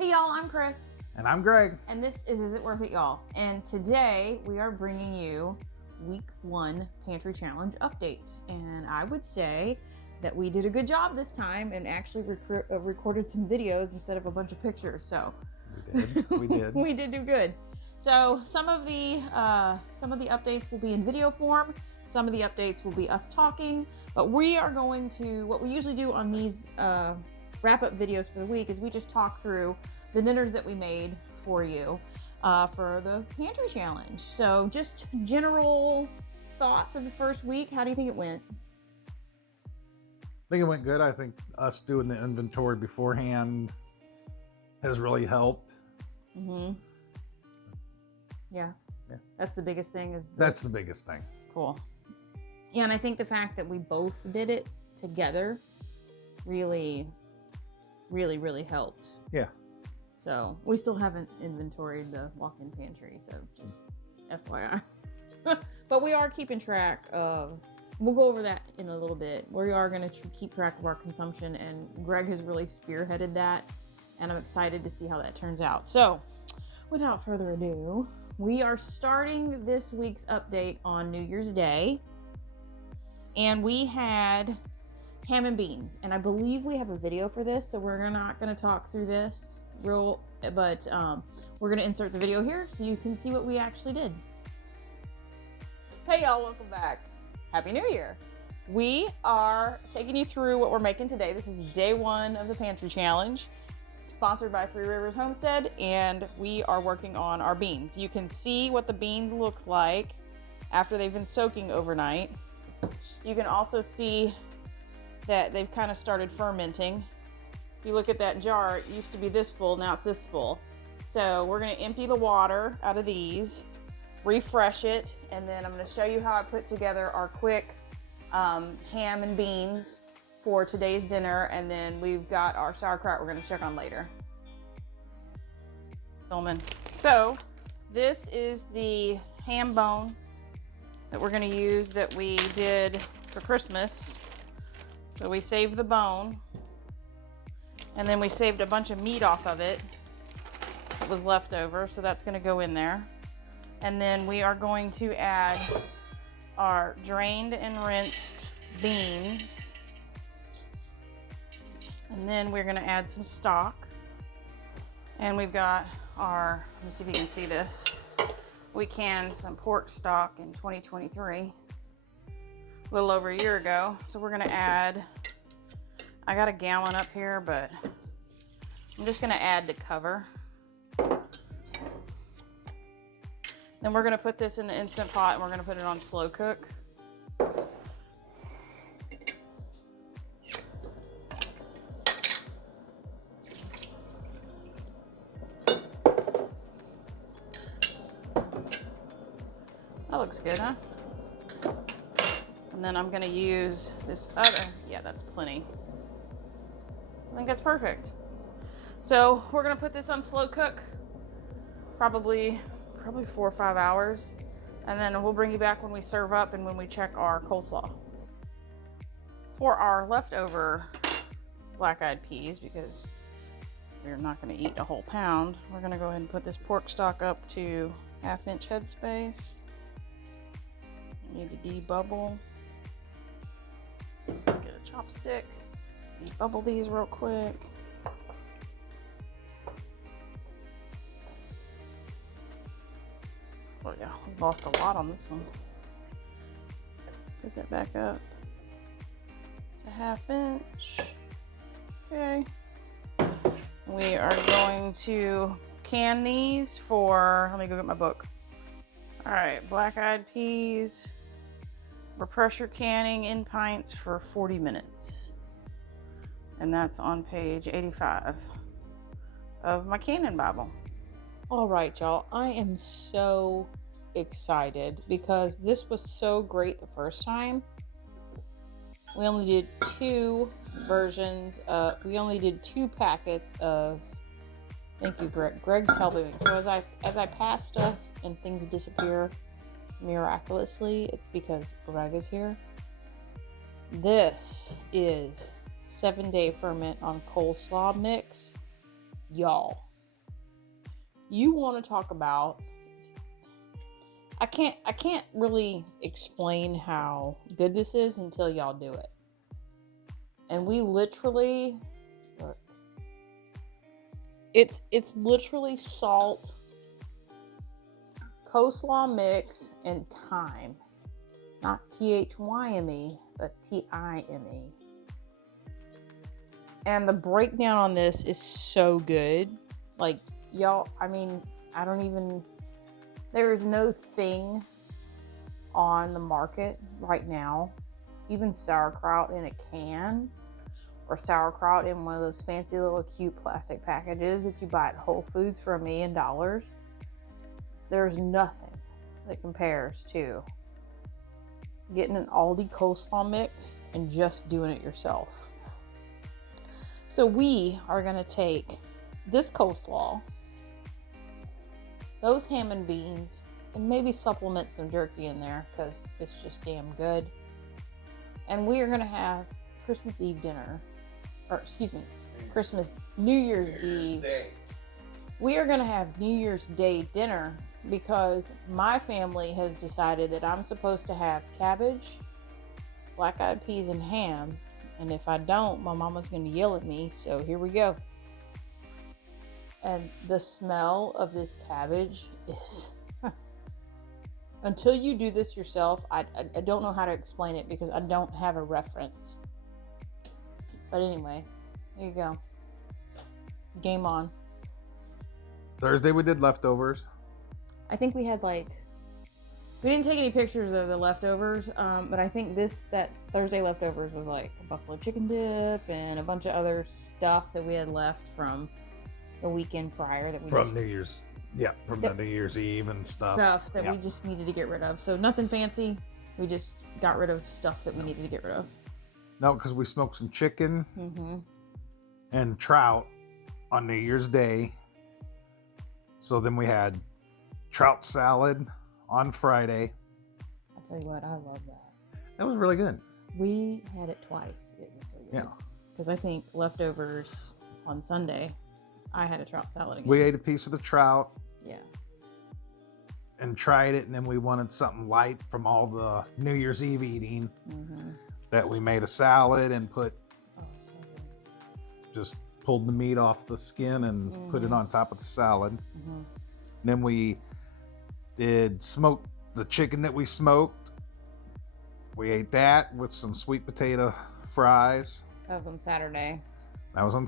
Hey y'all, I'm Kris. And I'm Greg. And this is It Worth It, y'all? And today we are bringing you week 1 Pantry Challenge update. And I would say that we did a good job this time and actually recorded some videos instead of a bunch of pictures. So we did. We did do good. So some of the updates will be in video form. Some of the updates will be us talking. But we are going to, what we usually do on these wrap-up videos for the week is we just talk through the dinners that we made for you for the Pantry Challenge. So just general thoughts of the first week. How do you think it went? I think it went good. I think us doing the inventory beforehand has really helped. Mm-hmm. Yeah. That's the biggest thing. That's the biggest thing. Cool. Yeah, and I think the fact that we both did it together really helped. Yeah. So we still haven't inventoried the walk-in pantry, so just FYI. But we are keeping track of, we'll go over that in a little bit. We are going to keep track of our consumption, and Greg has really spearheaded that, and I'm excited to see how that turns out. So without further ado, we are starting this week's update on New Year's Day, and we had ham and beans, and I believe we have a video for this, so we're not going to talk through this but we're going to insert the video here so you can see what we actually did. Hey y'all, welcome back. Happy New Year. We are taking you through what we're making today. This is day 1 of the Pantry Challenge, sponsored by Three Rivers Homestead, and we are working on our beans. You can see what the beans look like after they've been soaking overnight. You can also see that they've kind of started fermenting. If you look at that jar, it used to be this full, now it's this full. So we're gonna empty the water out of these, refresh it, and then I'm gonna show you how I put together our quick ham and beans for today's dinner, and then we've got our sauerkraut we're gonna check on later. Filming. So this is the ham bone that we're gonna use that we did for Christmas. So we saved the bone, and then we saved a bunch of meat off of it that was left over, so that's going to go in there. And then we are going to add our drained and rinsed beans, and then we're going to add some stock. And we've got our, let me see if you can see this, we canned some pork stock in 2023, a little over a year ago. So we're going to add, I got a gallon up here, but I'm just going to add to cover. Then we're going to put this in the Instant Pot, and we're going to put it on slow cook. That looks good, huh? And then I'm going to use this other, yeah, that's plenty. I think that's perfect. So we're gonna put this on slow cook, probably 4 or 5 hours, and then we'll bring you back when we serve up and when we check our coleslaw. For our leftover black-eyed peas, because we're not gonna eat a whole pound, we're gonna go ahead and put this pork stock up to 1/2-inch headspace. I need to debubble. Get a chopstick. Debubble these real quick. Oh yeah, we lost a lot on this one. Put that back up to 1/2-inch. Okay. We are going to can these for, let me go get my book. All right, black-eyed peas. We're pressure canning in pints for 40 minutes. And that's on page 85 of my Canon Bible. All right, y'all, I am so excited because this was so great the first time. We only did 2 versions. We only did 2 packets of, thank you, Greg. Greg's helping me. So as I pass stuff and things disappear miraculously, it's because Greg is here. This is 7-day ferment on coleslaw mix. Y'all, you want to talk about, I can't really explain how good this is until y'all do it. And we literally, look, it's literally salt, coleslaw mix, and thyme. Not THYME, but TIME. And the breakdown on this is so good. Like, y'all, I mean, there is no thing on the market right now, even sauerkraut in a can or sauerkraut in one of those fancy little cute plastic packages that you buy at Whole Foods for $1 million. There's nothing that compares to getting an Aldi coleslaw mix and just doing it yourself. So we are gonna take this coleslaw, those ham and beans, and maybe supplement some jerky in there because it's just damn good. And we are going to have Christmas Eve dinner, or excuse me, New Year's Eve. Day. We are going to have New Year's Day dinner because my family has decided that I'm supposed to have cabbage, black-eyed peas, and ham. And if I don't, my mama's going to yell at me. So here we go. And the smell of this cabbage is, until you do this yourself, I don't know how to explain it because I don't have a reference. But anyway, here you go. Game on. Thursday we did leftovers. I think we had we didn't take any pictures of the leftovers, but I think that Thursday leftovers was like a buffalo chicken dip and a bunch of other stuff that we had left from the weekend prior that we from New Year's Eve and stuff that we just needed to get rid of. So nothing fancy. We just got rid of stuff that we needed to get rid of. No, because we smoked some chicken and trout on New Year's Day. So then we had trout salad on Friday. I tell you what, I love that. That was really good. We had it twice. It was so good. Yeah. Because I think leftovers on Sunday, I had a trout salad again. We ate a piece of the trout. Yeah. And tried it, and then we wanted something light from all the New Year's Eve eating. That we made a salad and put. Oh, so good. Just pulled the meat off the skin and put it on top of the salad. Then we did smoke the chicken that we smoked. We ate that with some sweet potato fries. That was on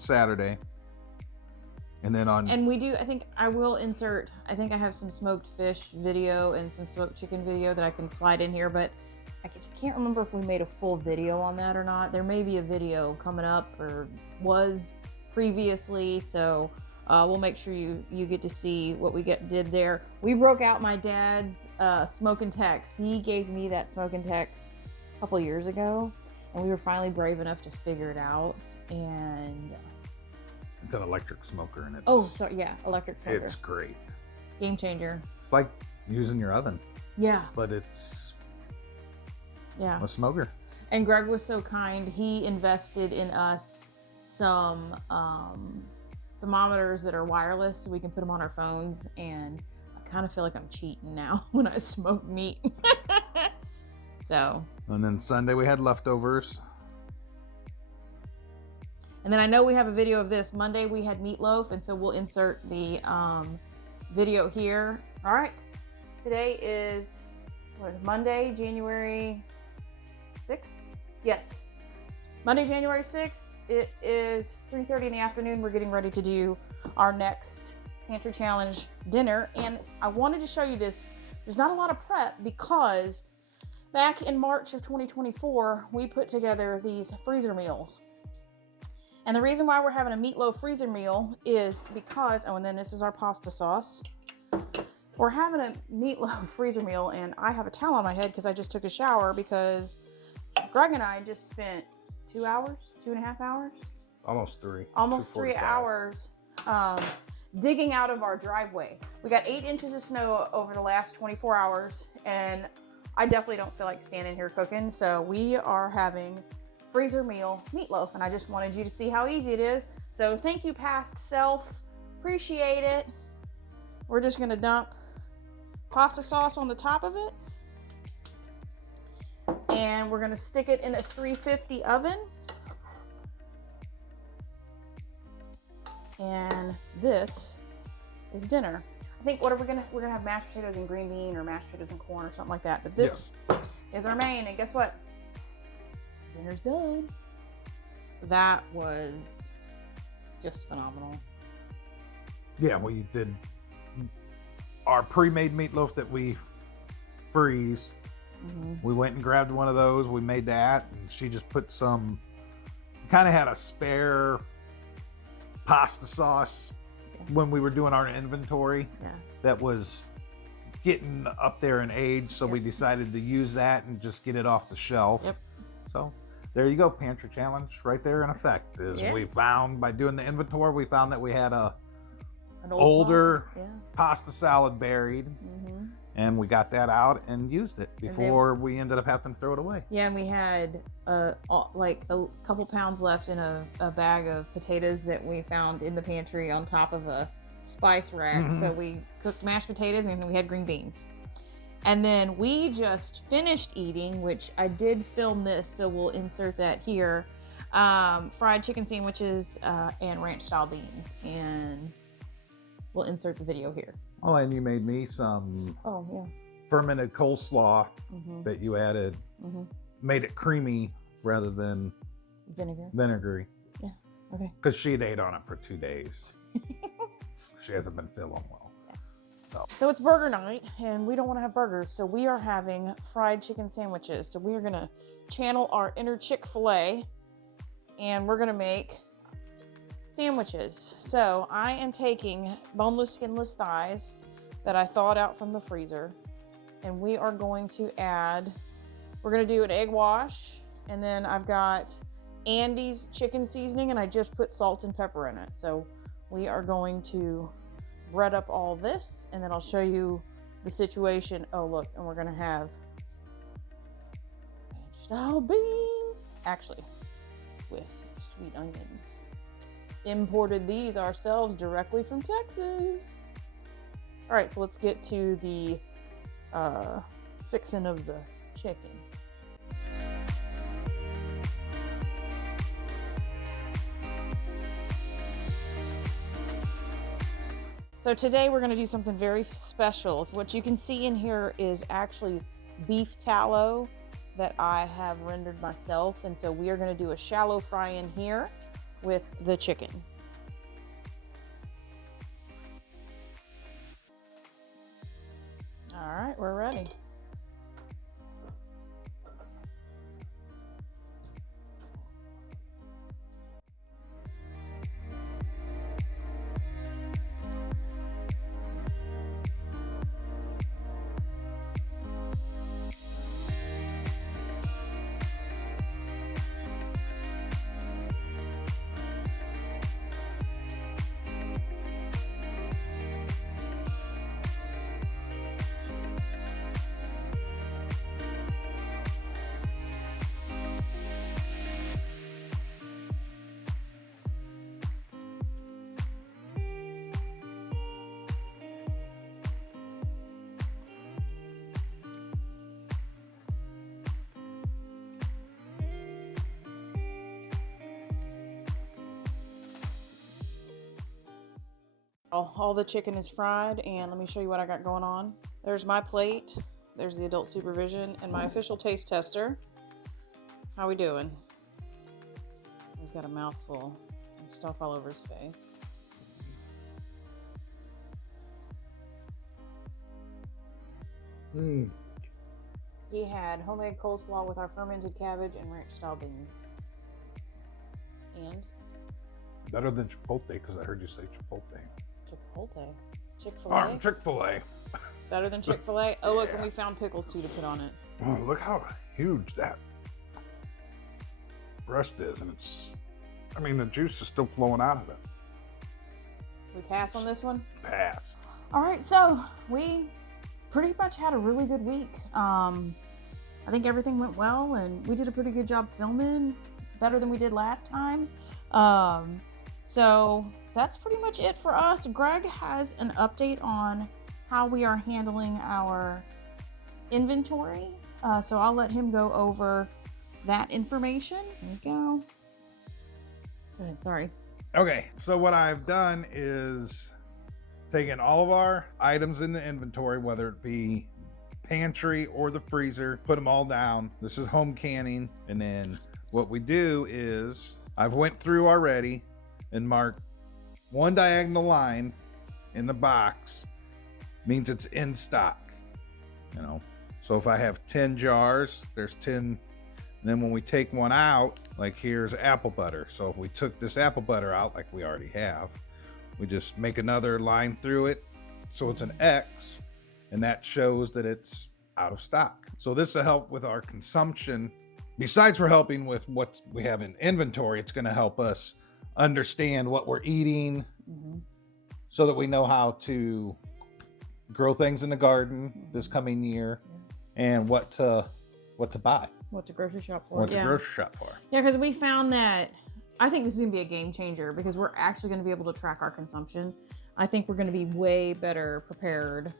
Saturday. And then and we do, I think I will insert, I think I have some smoked fish video and some smoked chicken video that I can slide in here, but I can't remember if we made a full video on that or not. There may be a video coming up or was previously, so we'll make sure you get to see what we did there. We broke out my dad's Smoke and Tex. He gave me that Smoke and Tex a couple years ago, and we were finally brave enough to figure it out. And it's an electric smoker, and it's electric smoker. It's great. Game changer. It's like using your oven. Yeah. But it's a smoker. And Greg was so kind. He invested in us some thermometers that are wireless so we can put them on our phones, and I kind of feel like I'm cheating now when I smoke meat. So. And then Sunday we had leftovers. And then I know we have a video of this. Monday we had meatloaf, and so we'll insert the video here. All right. Today is Monday, January 6th? Yes. Monday, January 6th. It is 3:30 in the afternoon. We're getting ready to do our next Pantry Challenge dinner. And I wanted to show you this. There's not a lot of prep because back in March of 2024, we put together these freezer meals. And the reason why we're having a meatloaf freezer meal is because, and then this is our pasta sauce. We're having a meatloaf freezer meal, and I have a towel on my head because I just took a shower because Greg and I just spent 2.5 hours? Almost 3. Almost 3 hours digging out of our driveway. We got 8 inches of snow over the last 24 hours, and I definitely don't feel like standing here cooking. So we are having freezer meal meatloaf, and I just wanted you to see how easy it is. So thank you, past self. Appreciate it. we're just gonna dump pasta sauce on the top of it. And we're gonna stick it in a 350 oven. And this is dinner. I think we're gonna have mashed potatoes and green bean or mashed potatoes and corn or something like that. But this is our main, and guess what? Dinner's done. That was just phenomenal. Yeah, we did our pre-made meatloaf that we freeze. We went and grabbed one of those. We made that, and she just put some, kind of had a spare pasta sauce when we were doing our inventory that was getting up there in age, so we decided to use that and just get it off the shelf. So there you go, Pantry Challenge right there in effect. We found, by doing the inventory, we found that we had an older pasta salad buried, and we got that out and used it before we ended up having to throw it away. Yeah, and we had like a couple pounds left in a bag of potatoes that we found in the pantry on top of a spice rack. So we cooked mashed potatoes and we had green beans. And then we just finished eating, which I did film this, so we'll insert that here. Fried chicken sandwiches and ranch style beans, and we'll insert the video here. Oh, and you made me some fermented coleslaw that you added. Made it creamy rather than vinegary. Yeah, okay. Because she'd ate on it for 2 days. She hasn't been feeling well. So it's burger night, and we don't want to have burgers, so we are having fried chicken sandwiches. So we are going to channel our inner Chick-fil-A, and we're going to make sandwiches. So I am taking boneless, skinless thighs that I thawed out from the freezer, and we are going to we're going to do an egg wash, and then I've got Andy's chicken seasoning, and I just put salt and pepper in it. So we are going to bread up all this, and then I'll show you the situation. Oh, look, and we're going to have ranch style beans, actually with sweet onions. Imported these ourselves directly from Texas. All right, so let's get to the fixing of the chicken. So today we're going to do something very special. What you can see in here is actually beef tallow that I have rendered myself, and so we are going to do a shallow fry in here with the chicken. All right, we're ready. All the chicken is fried, and let me show you what I got going on. There's my plate, there's the adult supervision, and my official taste tester. How we doing? He's got a mouthful and stuff all over his face. He had homemade coleslaw with our fermented cabbage and ranch style beans. And? Better than Chipotle, because I heard you say Chipotle. Chipotle? Chick-fil-A? Chick-fil-A. Better than Chick-fil-A? Oh, look, and we found pickles too to put on it. Oh, look how huge that breast is, and I mean, the juice is still flowing out of it. We pass on this one? Pass. All right, so we pretty much had a really good week. I think everything went well, and we did a pretty good job filming, better than we did last time. So that's pretty much it for us. Greg has an update on how we are handling our inventory. So I'll let him go over that information. There we go. Go ahead, sorry. Okay, so what I've done is taken all of our items in the inventory, whether it be pantry or the freezer, put them all down. This is home canning. And then what we do is I've went through already and marked one diagonal line in the box means it's in stock, you know. So if I have 10 jars, there's 10. And then when we take one out, like here's apple butter. So if we took this apple butter out, like we already have, we just make another line through it. So it's an X, and that shows that it's out of stock. So this will help with our consumption. Besides for helping with what we have in inventory, it's going to help us understand what we're eating so that we know how to grow things in the garden this coming year and what to buy. What to grocery shop for. What to grocery shop for. Yeah, because we found that, I think this is going to be a game changer because we're actually going to be able to track our consumption. I think we're going to be way better prepared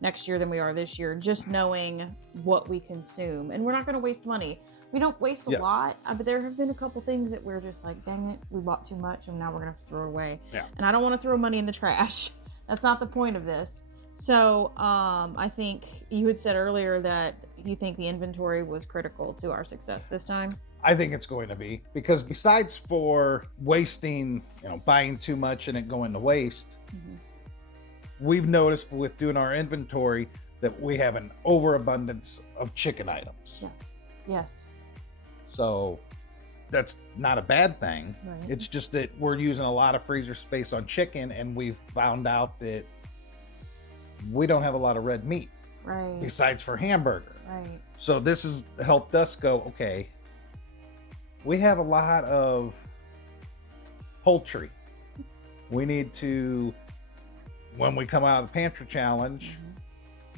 next year than we are this year, just knowing what we consume. And we're not going to waste money. We don't waste a lot, but there have been a couple things that we're just like, dang it, we bought too much and now we're going to have to throw it away. Yeah. And I don't want to throw money in the trash. That's not the point of this. So I think you had said earlier that you think the inventory was critical to our success this time. I think it's going to be, because besides for wasting, buying too much and it going to waste, we've noticed with doing our inventory that we have an overabundance of chicken items. Yeah. Yes. So that's not a bad thing. Right. It's just that we're using a lot of freezer space on chicken, and we've found out that we don't have a lot of red meat. Right. Besides for hamburger. Right. So this has helped us go, okay, we have a lot of poultry. We need to, when we come out of the Pantry Challenge,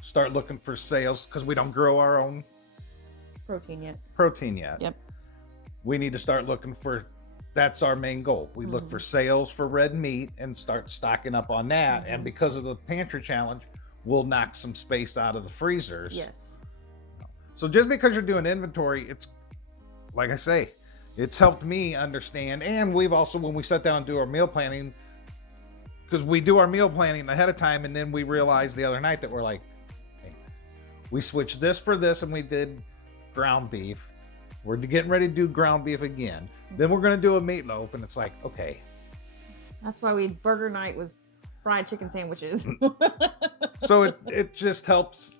start looking for sales, because we don't grow our own protein yet. Yep. We need to start looking for, that's our main goal. We look for sales for red meat and start stocking up on that. And because of the Pantry Challenge, we'll knock some space out of the freezers. Yes. So just because you're doing inventory, it's, like I say, it's helped me understand. And we've also, when we sat down and do our meal planning, because we do our meal planning ahead of time, and then we realized the other night that we're like, hey, we switched this for this, and we did ground beef. We're getting ready to do ground beef again. Then we're going to do a meatloaf, and it's like, okay. That's why burger night was fried chicken sandwiches. So it just helps.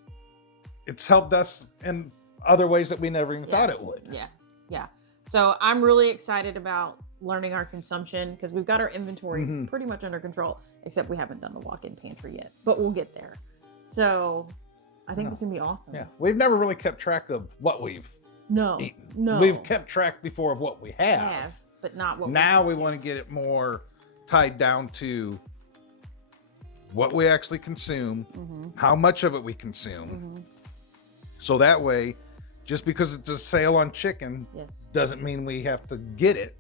It's helped us in other ways that we never even thought it would. Yeah. So I'm really excited about learning our consumption, because we've got our inventory pretty much under control, except we haven't done the walk-in pantry yet, but we'll get there. So I think this is gonna be awesome. Yeah, we've never really kept track of what we've eaten. No. We've kept track before of what we have, but not what now we want to get it more tied down to what we actually consume, how much of it we consume. So that way, just because it's a sale on chicken doesn't mean we have to get it.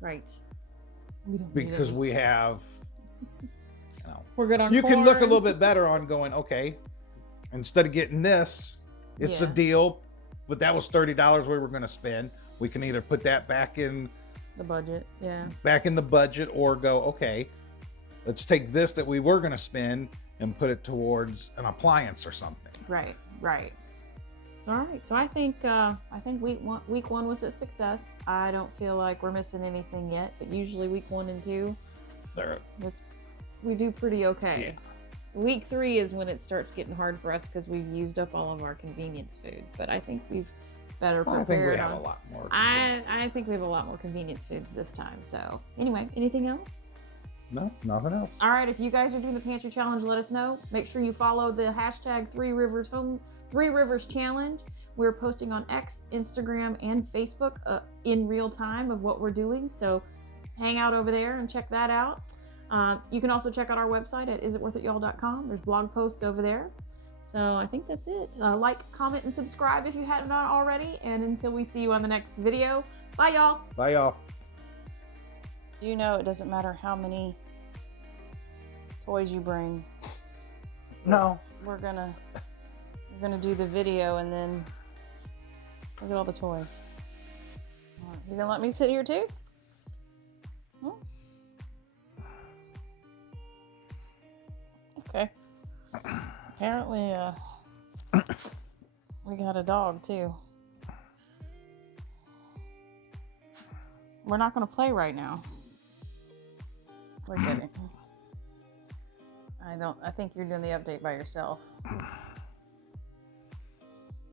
Right. Because we have, we're good on you corn. can look a little bit better on going, okay, instead of getting this, it's a deal, but that was $30 we were going to spend. We can either put that back in the budget, back in the budget, or go, okay, let's take this that we were going to spend and put it towards an appliance or something. Right. So, all right. So I think week one was a success. I don't feel like we're missing anything yet, but usually week 1 and 2, we do pretty okay. Yeah. Week 3 is when it starts getting hard for us, because we've used up all of our convenience foods. But I think we've better prepared. I think we have a lot more. I think we have a lot more convenience foods this time. So anyway, anything else? No, nothing else. All right. If you guys are doing the Pantry Challenge, let us know. Make sure you follow the hashtag Three Rivers Challenge. We're posting on X, Instagram, and Facebook in real time of what we're doing. So hang out over there and check that out. You can also check out our website at isitworthity'all.com. There's blog posts over there. So I think that's it. Like, comment, and subscribe if you hadn't done already. And until we see you on the next video, bye y'all. Bye y'all. Do you know it doesn't matter how many toys you bring? No. We're gonna do the video and then look at all the toys. All right, you gonna let me sit here too? Hmm? Okay. Apparently, we got a dog too. We're not gonna play right now. We're kidding. I think you're doing the update by yourself.